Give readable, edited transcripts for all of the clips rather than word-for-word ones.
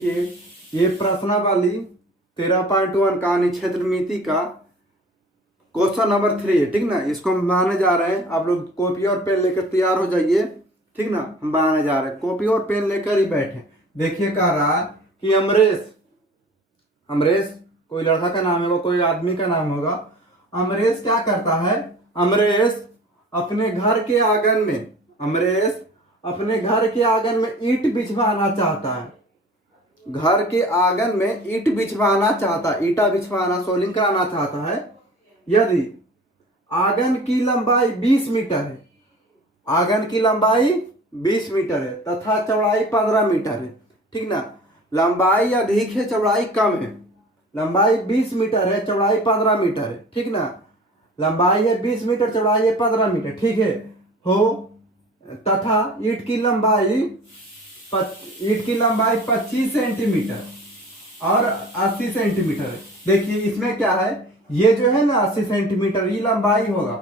ये ये प्रश्नावली 13.1 कहानी क्षेत्रमिति का क्वेश्चन नंबर 3 है। ठीक ना, इसको हम बनाने जा रहे हैं। आप लोग कॉपी और पेन लेकर तैयार हो जाइए। ठीक ना, हम बनाने जा रहे हैं। कॉपी और पेन लेकर ही बैठे। देखिए कह रहा है कि अमरेश अमरेश कोई लड़का का नाम होगा, कोई आदमी का नाम होगा। अमरेश क्या करता है? अमरेश अपने घर के आंगन में अमरेश अपने घर के आंगन में ईंट बिछवाना चाहता है। घर के आंगन में ईंट बिछवाना चाहता है, ईटा बिछवाना सोलिंग कराना चाहता है। यदि आंगन की लंबाई 20 मीटर है, आंगन की लंबाई 20 मीटर है तथा चौड़ाई 15 मीटर है। ठीक ना, लंबाई अधिक है, चौड़ाई कम है। लंबाई 20 मीटर है, चौड़ाई 15 मीटर है। ठीक ना, लंबाई है 20 मीटर, चौड़ाई है 15 मीटर। ठीक है हो तथा ईंट की लंबाई 25 सेंटीमीटर और 80 सेंटीमीटर है। देखिए इसमें क्या है, ये जो है ना 80 सेंटीमीटर ये लंबाई होगा।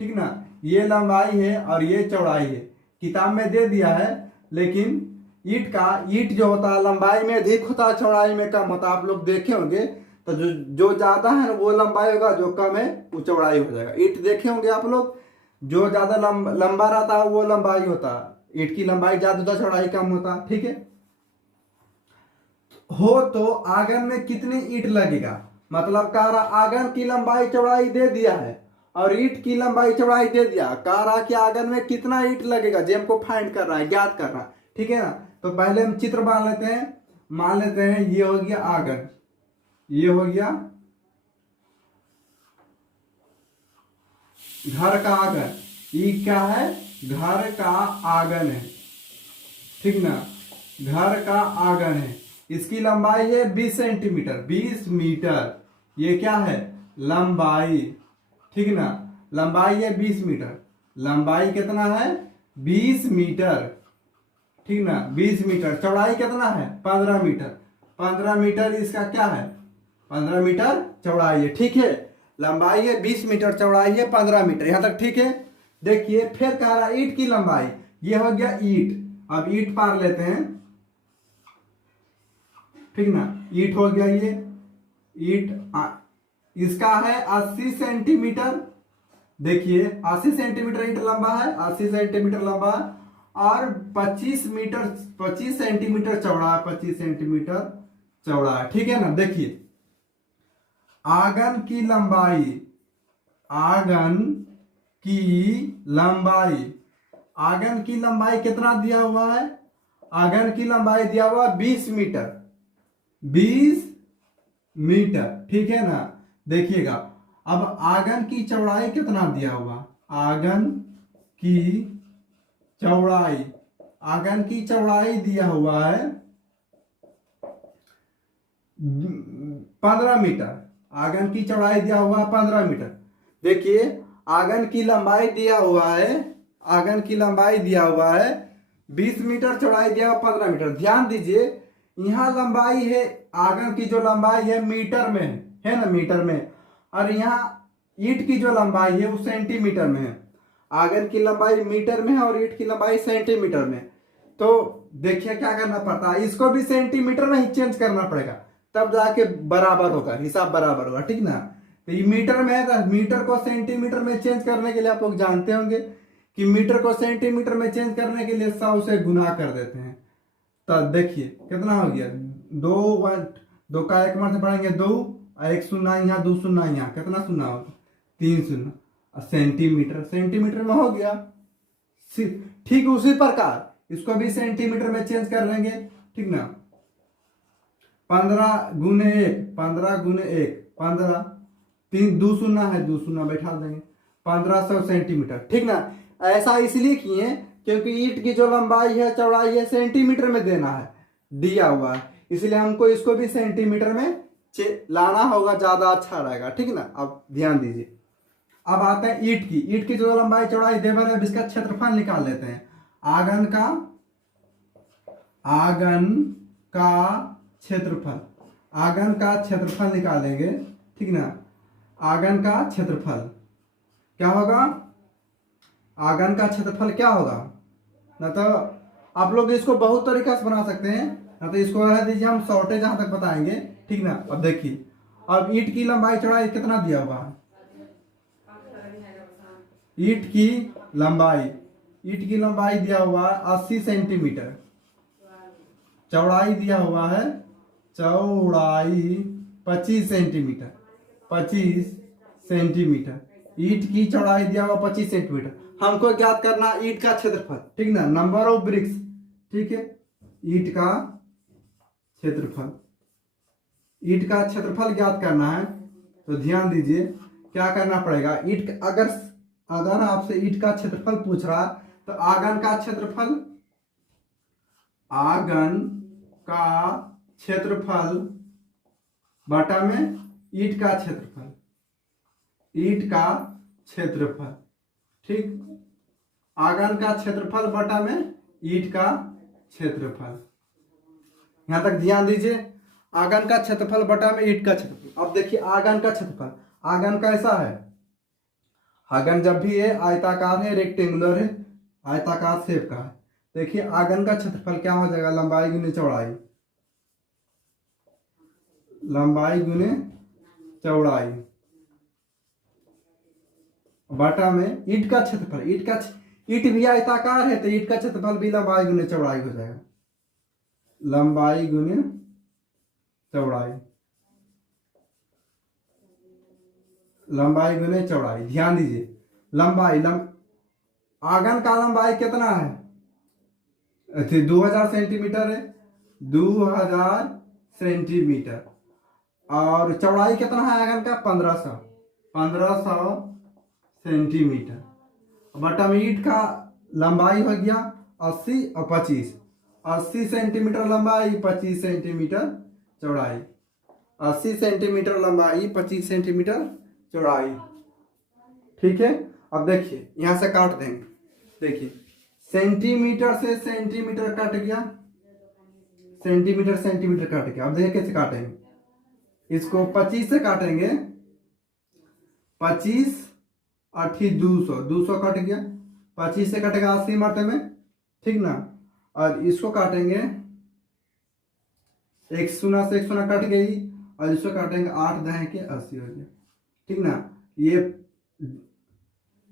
ठीक ना, ये लंबाई है और ये चौड़ाई है। किताब में दे दिया है, लेकिन ईंट जो होता है लंबाई में अधिक होता है, चौड़ाई में कम होता है। आप लोग देखे होंगे तो जो ज्यादा है वो लंबाई होगा, जो कम है वो चौड़ाई हो जाएगा। ईंट देखे होंगे आप लोग, जो ज्यादा लंबा रहता है वो लंबाई होता है, ईंट की लंबाई ज्यादा होता, चौड़ाई कम होता। ठीक है हो तो आंगन में कितनी ईंट लगेगा? मतलब कह रहा आंगन की लंबाई चौड़ाई दे दिया है और ईंट की लंबाई चौड़ाई दे दिया। कह रहा कि आंगन में कितना ईंट लगेगा, जो हमको फाइंड करना है, ज्ञात करना है। ठीक है ना, तो पहले हम चित्र मान लेते हैं। मान लेते हैं ये हो गया आंगन, ये हो गया घर का आंगन। ये क्या है? घर का आंगन है। ठीक ना, घर का आंगन है। इसकी लंबाई है 20 सेंटीमीटर, 20 मीटर। ये क्या है? लंबाई। ठीक ना, लंबाई है 20 मीटर। लंबाई कितना है? 20 मीटर। ठीक ना, 20 मीटर। चौड़ाई कितना है? 15 मीटर। 15 मीटर इसका क्या है? 15 मीटर चौड़ाई है। ठीक है, लंबाई है 20 मीटर, चौड़ाई है 15 मीटर। यहां तक ठीक है। देखिए फिर कह रहा ईंट की लंबाई, ये हो गया ईंट। अब ईंट पार लेते हैं। ठीक ना, ईंट हो गया ये ईंट। इसका है 80 सेंटीमीटर। देखिए 80 सेंटीमीटर ईंट लंबा है, 80 सेंटीमीटर लंबा है और 25 सेंटीमीटर चौड़ा है, 25 सेंटीमीटर चौड़ा है। ठीक है ना, देखिए आंगन की लंबाई, आंगन की लंबाई, आंगन की लंबाई कितना दिया हुआ है? आंगन की लंबाई दिया हुआ 20 मीटर, 20 मीटर। ठीक है ना, देखिएगा अब आंगन की चौड़ाई कितना दिया हुआ? आंगन की चौड़ाई, आंगन की चौड़ाई दिया हुआ है 15 मीटर। आंगन की चौड़ाई दिया हुआ है 15 मीटर। देखिए आंगन की लंबाई दिया हुआ है, आंगन की लंबाई दिया हुआ है 20 मीटर, चौड़ाई दिया हुआ 15 मीटर। ध्यान दीजिए यहां लंबाई है, आंगन की जो लंबाई है मीटर में है ना, मीटर में। और यहाँ ईंट की जो लंबाई है वो सेंटीमीटर में है। आंगन की लंबाई मीटर में है और ईंट की लंबाई सेंटीमीटर में। तो देखिए क्या करना पड़ता है, इसको भी सेंटीमीटर में ही चेंज करना पड़ेगा, तब जाके बराबर होगा, हिसाब बराबर होगा। ठीक ना, तो ये मीटर में है तो मीटर को सेंटीमीटर में चेंज करने के लिए आप लोग जानते होंगे कि मीटर को सेंटीमीटर में चेंज करने के लिए 100 से गुना कर देते हैं। तो देखिए कितना हो गया, दो का एक मार से पढ़ेंगे 2, एक शून्य यहाँ, 2 शून्य यहाँ, कितना शून्य होगा? 3 शून्य। सेंटीमीटर, सेंटीमीटर में हो गया। ठीक उसी प्रकार इसको भी सेंटीमीटर में चेंज कर लेंगे। ठीक ना, 15 गुने 1, 15 गुने 1, 15, 3, 2 शून्य है, 2 शून्य बैठा देंगे, 1500 सेंटीमीटर। ठीक ना, ऐसा इसलिए किए क्योंकि ईंट की जो लंबाई है चौड़ाई है सेंटीमीटर में देना है, दिया हुआ है, इसलिए हमको इसको भी सेंटीमीटर में लाना होगा, ज्यादा अच्छा रहेगा। ठीक ना, अब ध्यान दीजिए। अब आते हैं ईंट की जो लंबाई चौड़ाई दे रहे हैं, इसका क्षेत्रफल निकाल लेते हैं। आंगन का क्षेत्रफल, आंगन का क्षेत्रफल निकालेंगे। ठीक ना, आंगन का क्षेत्रफल क्या होगा? आंगन का क्षेत्रफल क्या होगा ना, तो आप लोग इसको बहुत तरीका से बना सकते हैं। हाँ, तो इसको रह दीजिए, हम शॉर्टेज जहां तक बताएंगे, ठीक ना। अब देखिए, अब ईंट की लंबाई चौड़ाई कितना दिया हुआ है, ईंट की लंबाई, ईंट की लंबाई दिया हुआ है 80 सेंटीमीटर, चौड़ाई दिया हुआ है, चौड़ाई 25 सेंटीमीटर, 25 सेंटीमीटर, ईंट की चौड़ाई दिया हुआ 25 सेंटीमीटर। हमको ज्ञात करना ईंट का क्षेत्रफल, ठीक ना, नंबर ऑफ ब्रिक्स, ठीक है, ईंट का क्षेत्रफल, ईंट का क्षेत्रफल ज्ञात करना है। तो ध्यान दीजिए क्या करना पड़ेगा, ईंट अगर आपसे ईंट का क्षेत्रफल पूछ रहा तो आंगन का क्षेत्रफल, आंगन का क्षेत्रफल बटा में ईंट का क्षेत्रफल, ईंट का क्षेत्रफल, ठीक, आंगन का क्षेत्रफल बटा में ईंट का क्षेत्रफल। यहां तक ध्यान दीजिए, आंगन का क्षेत्रफल बटा में ईंट का क्षेत्रफल। अब देखिए आंगन का क्षेत्रफल, आंगन कैसा है, आंगन जब भी है आयताकार है, रेक्टेंगुलर है, आयताकार शेप का है। देखिए आंगन का क्षेत्रफल क्या हो जाएगा, लंबाई गुने चौड़ाई, लंबाई गुने चौड़ाई बटा में ईंट का क्षेत्रफल, ईंट भी आयताकार है तो ईंट का क्षेत्रफल भी लंबाई गुने चौड़ाई हो जाएगा, लंबाई गुने चौड़ाई, लंबाई गुने चौड़ाई। ध्यान दीजिए आंगन का लंबाई कितना है, 2000 सेंटीमीटर है, 2000 सेंटीमीटर, और चौड़ाई कितना है आंगन का, 1500 सेंटीमीटर, बटा में ईंट का लंबाई हो गया 80 और 25, 80 सेंटीमीटर लंबाई, 25 सेंटीमीटर चौड़ाई, 80 सेंटीमीटर लंबाई, 25 सेंटीमीटर चौड़ाई, ठीक है। अब देखिए यहां से काट देंगे, देखिए सेंटीमीटर से सेंटीमीटर कट गया, सेंटीमीटर सेंटीमीटर कट गया। अब देखिए कैसे काटेंगे, इसको 25 से काटेंगे, 25 8 200, 200 कट गया, 25 से कटेगा 80 मरते में, ठीक ना। और इसको काटेंगे, एक शून्य से एक शून्य कट गई, और इसको काटेंगे 8 दहे के 80 हो गया, ठीक ना। ये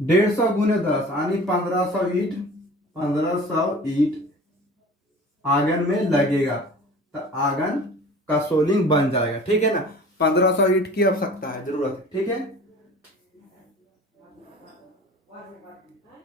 150 गुने 10 यानी 1500 ईंट, 1500 ईंट आंगन में लगेगा, तो आंगन का सोलिंग बन जाएगा, ठीक है ना। 1500 ईंट की आवश्यकता है, जरूरत है, ठीक है।